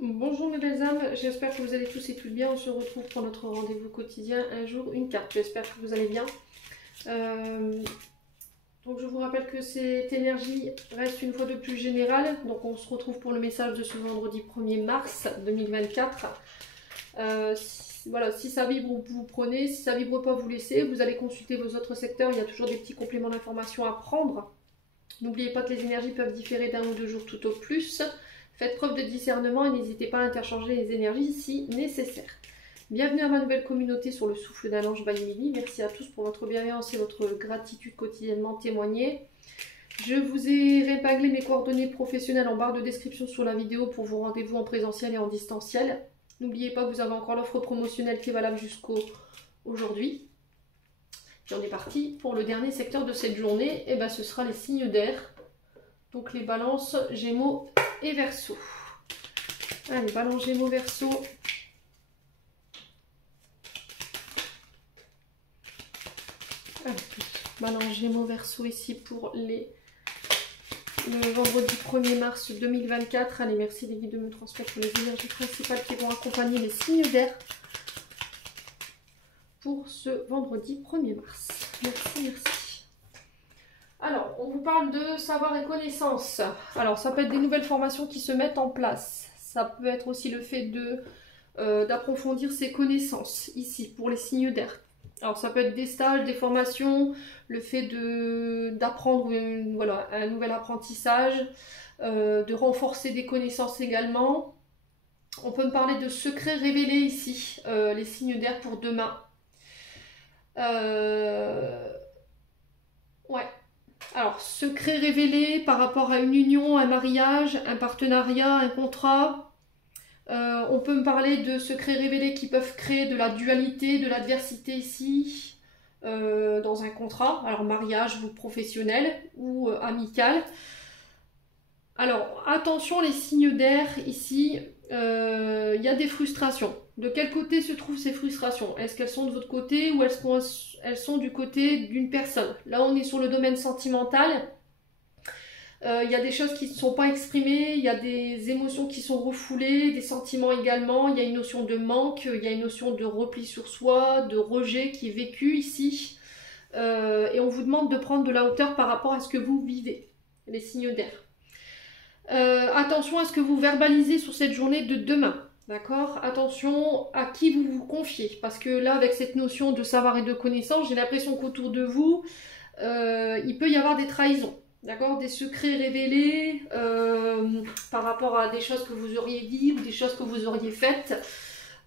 Bonjour mes belles âmes, j'espère que vous allez tous et toutes bien. On se retrouve pour notre rendez-vous quotidien, un jour, une carte. J'espère que vous allez bien. Donc je vous rappelle que cette énergie reste une fois de plus générale. Donc on se retrouve pour le message de ce vendredi 1er mars 2024. Voilà, si ça vibre, vous prenez. Si ça vibre pas, vous laissez. Vous allez consulter vos autres secteurs. Il y a toujours des petits compléments d'information à prendre. N'oubliez pas que les énergies peuvent différer d'un ou deux jours tout au plus. Faites preuve de discernement et n'hésitez pas à interchanger les énergies si nécessaire. Bienvenue à ma nouvelle communauté sur le souffle d'un ange by Émilie. Merci à tous pour votre bienveillance et votre gratitude quotidiennement témoignée. Je vous ai répaglé mes coordonnées professionnelles en barre de description sous la vidéo pour vos rendez-vous en présentiel et en distanciel. N'oubliez pas que vous avez encore l'offre promotionnelle qui est valable jusqu'au aujourd'hui. Puis on est parti pour le dernier secteur de cette journée. Et ben ce sera les signes d'air. Donc les balances, Gémeaux et Verseau. Allez, balance Gémeaux, Verseau. Allez, balance Gémeaux, Verseau ici pour le vendredi 1er mars 2024. Allez, merci les guides de me transmettre les énergies principales qui vont accompagner les signes d'air pour ce vendredi 1er mars. Merci, merci. Alors, on vous parle de savoir et connaissance. Alors, ça peut être des nouvelles formations qui se mettent en place. Ça peut être aussi le fait d'approfondir ses connaissances, ici, pour les signes d'air. Alors, ça peut être des stages, des formations, le fait d'apprendre voilà, un nouvel apprentissage, de renforcer des connaissances également. On peut me parler de secrets révélés ici, les signes d'air pour demain. Ouais. Alors, secret révélé par rapport à une union, un mariage, un partenariat, un contrat. On peut me parler de secrets révélés qui peuvent créer de la dualité, de l'adversité ici, dans un contrat. Alors, mariage ou professionnel ou amical. Alors, attention les signes d'air ici, il y a des frustrations. De quel côté se trouvent ces frustrations? Est-ce qu'elles sont de votre côté ou est-ce qu'elles sont du côté d'une personne? Là, on est sur le domaine sentimental. Il y a des choses qui ne sont pas exprimées, il y a des émotions qui sont refoulées, des sentiments également. Il y a une notion de manque, il y a une notion de repli sur soi, de rejet qui est vécu ici. Et on vous demande de prendre de la hauteur par rapport à ce que vous vivez, les signes d'air. Attention à ce que vous verbalisez sur cette journée de demain. D'accord? Attention à qui vous vous confiez. Parce que là, avec cette notion de savoir et de connaissance, j'ai l'impression qu'autour de vous, il peut y avoir des trahisons. D'accord? Des secrets révélés par rapport à des choses que vous auriez dit ou des choses que vous auriez faites.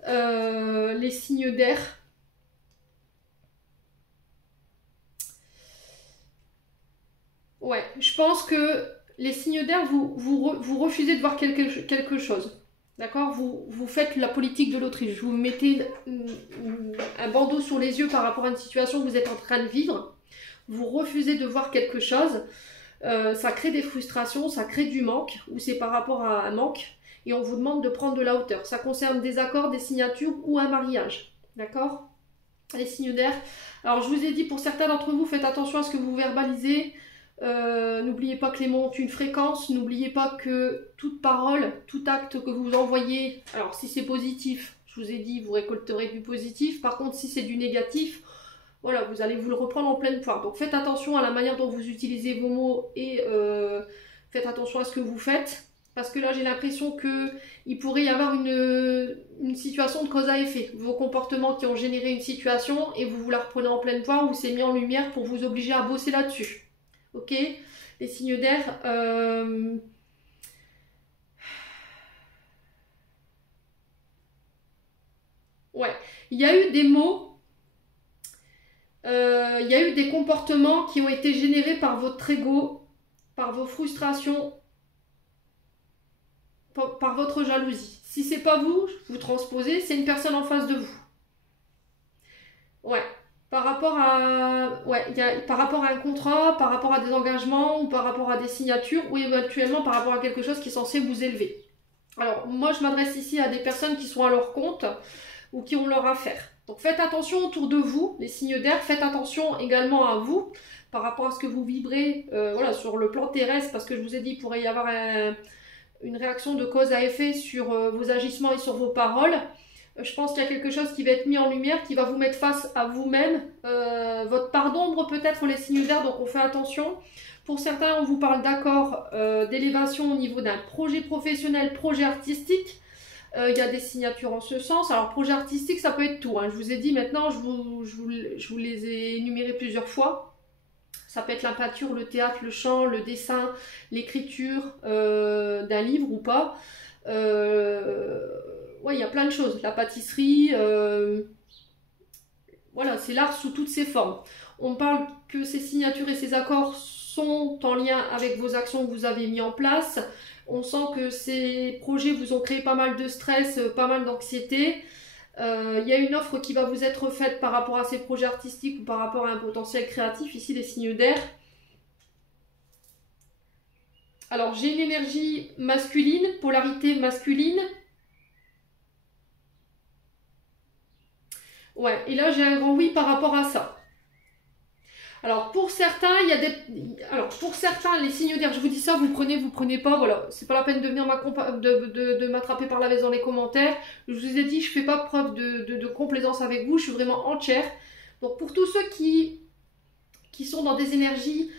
Les signes d'air. Ouais, je pense que les signes d'air, vous refusez de voir quelque chose. D'accord? Vous faites la politique de l'autruche. Vous mettez un bandeau sur les yeux par rapport à une situation que vous êtes en train de vivre. Vous refusez de voir quelque chose. Ça crée des frustrations, ça crée du manque, ou c'est par rapport à un manque. Et on vous demande de prendre de la hauteur. Ça concerne des accords, des signatures ou un mariage. D'accord? Les signes d'air. Alors, je vous ai dit, pour certains d'entre vous, faites attention à ce que vous verbalisez. N'oubliez pas que les mots ont une fréquence, n'oubliez pas que toute parole, tout acte que vous envoyez, alors si c'est positif, je vous ai dit, vous récolterez du positif, par contre si c'est du négatif, voilà, vous allez vous le reprendre en pleine poire. Donc faites attention à la manière dont vous utilisez vos mots et faites attention à ce que vous faites, parce que là j'ai l'impression qu'il pourrait y avoir une situation de cause à effet. Vos comportements qui ont généré une situation et vous la reprenez en pleine poire ou c'est mis en lumière pour vous obliger à bosser là-dessus. Ok, les signes d'air. Ouais, il y a eu des mots, il y a eu des comportements qui ont été générés par votre ego, par vos frustrations, par votre jalousie. Si c'est pas vous, vous transposez, c'est une personne en face de vous. Ouais. Par rapport à, par rapport à un contrat, par rapport à des engagements, ou par rapport à des signatures, ou éventuellement par rapport à quelque chose qui est censé vous élever. Alors, moi, je m'adresse ici à des personnes qui sont à leur compte, ou qui ont leur affaire. Donc, faites attention autour de vous, les signes d'air, faites attention également à vous, par rapport à ce que vous vibrez, voilà, sur le plan terrestre, parce que je vous ai dit, il pourrait y avoir une réaction de cause à effet sur vos agissements et sur vos paroles. Je pense qu'il y a quelque chose qui va être mis en lumière, qui va vous mettre face à vous-même. Votre part d'ombre peut-être les signes d'air, donc on fait attention. Pour certains, on vous parle d'accord d'élévation au niveau d'un projet professionnel, projet artistique. Il y a des signatures en ce sens. Alors projet artistique, ça peut être tout. Hein. Je vous ai dit maintenant, je vous les ai énumérés plusieurs fois. Ça peut être la peinture, le théâtre, le chant, le dessin, l'écriture d'un livre ou pas. Ouais, il y a plein de choses. La pâtisserie, voilà, c'est l'art sous toutes ses formes. On parle que ces signatures et ces accords sont en lien avec vos actions que vous avez mis en place. On sent que ces projets vous ont créé pas mal de stress, pas mal d'anxiété. Il y a une offre qui va vous être faite par rapport à ces projets artistiques ou par rapport à un potentiel créatif, ici les signes d'air. Alors j'ai une énergie masculine, polarité masculine. Ouais, et là j'ai un grand oui par rapport à ça. Alors pour certains, il y a des. Alors pour certains, les signes d'air, je vous dis ça, vous prenez pas, voilà. C'est pas la peine de venir m'attraper par la veste dans les commentaires. Je vous ai dit, je fais pas preuve de complaisance avec vous, je suis vraiment entière. Donc pour tous ceux qui sont dans des énergies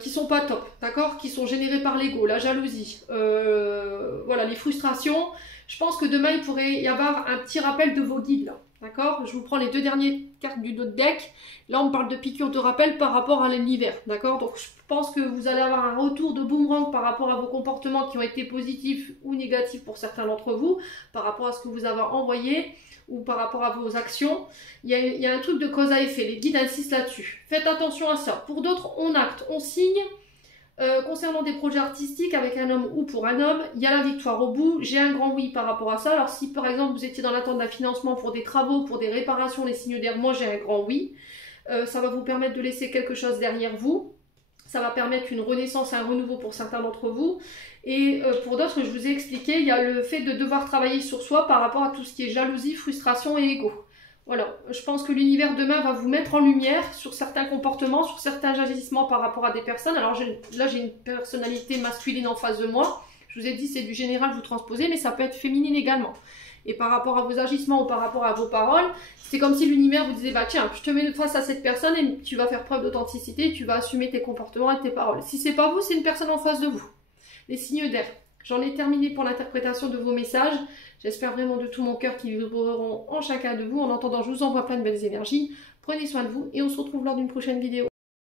qui sont pas top, d'accord, qui sont générées par l'ego, la jalousie, voilà, les frustrations. Je pense que demain il pourrait y avoir un petit rappel de vos guides là. D'accord, je vous prends les deux dernières cartes du dos de deck. Là, on parle de piqûre de rappel par rapport à l'univers. D'accord, donc je pense que vous allez avoir un retour de boomerang par rapport à vos comportements qui ont été positifs ou négatifs pour certains d'entre vous, par rapport à ce que vous avez envoyé ou par rapport à vos actions. Il y a un truc de cause à effet. Les guides insistent là-dessus. Faites attention à ça. Pour d'autres, on acte, on signe. Concernant des projets artistiques avec un homme ou pour un homme, il y a la victoire au bout. J'ai un grand oui par rapport à ça. Alors si par exemple vous étiez dans l'attente d'un financement pour des travaux, pour des réparations, les signes d'air, moi j'ai un grand oui. Ça va vous permettre de laisser quelque chose derrière vous. Ça va permettre une renaissance, un renouveau pour certains d'entre vous. Et pour d'autres, je vous ai expliqué, il y a le fait de devoir travailler sur soi par rapport à tout ce qui est jalousie, frustration et ego. Voilà, je pense que l'univers demain va vous mettre en lumière sur certains comportements, sur certains agissements par rapport à des personnes. Alors là, j'ai une personnalité masculine en face de moi. Je vous ai dit, c'est du général, vous transposez, mais ça peut être féminine également. Et par rapport à vos agissements ou par rapport à vos paroles, c'est comme si l'univers vous disait, bah tiens, je te mets face à cette personne et tu vas faire preuve d'authenticité, tu vas assumer tes comportements et tes paroles. Si c'est pas vous, c'est une personne en face de vous. Les signes d'air. J'en ai terminé pour l'interprétation de vos messages. J'espère vraiment de tout mon cœur qu'ils vibreront en chacun de vous. En attendant, je vous envoie plein de belles énergies. Prenez soin de vous et on se retrouve lors d'une prochaine vidéo.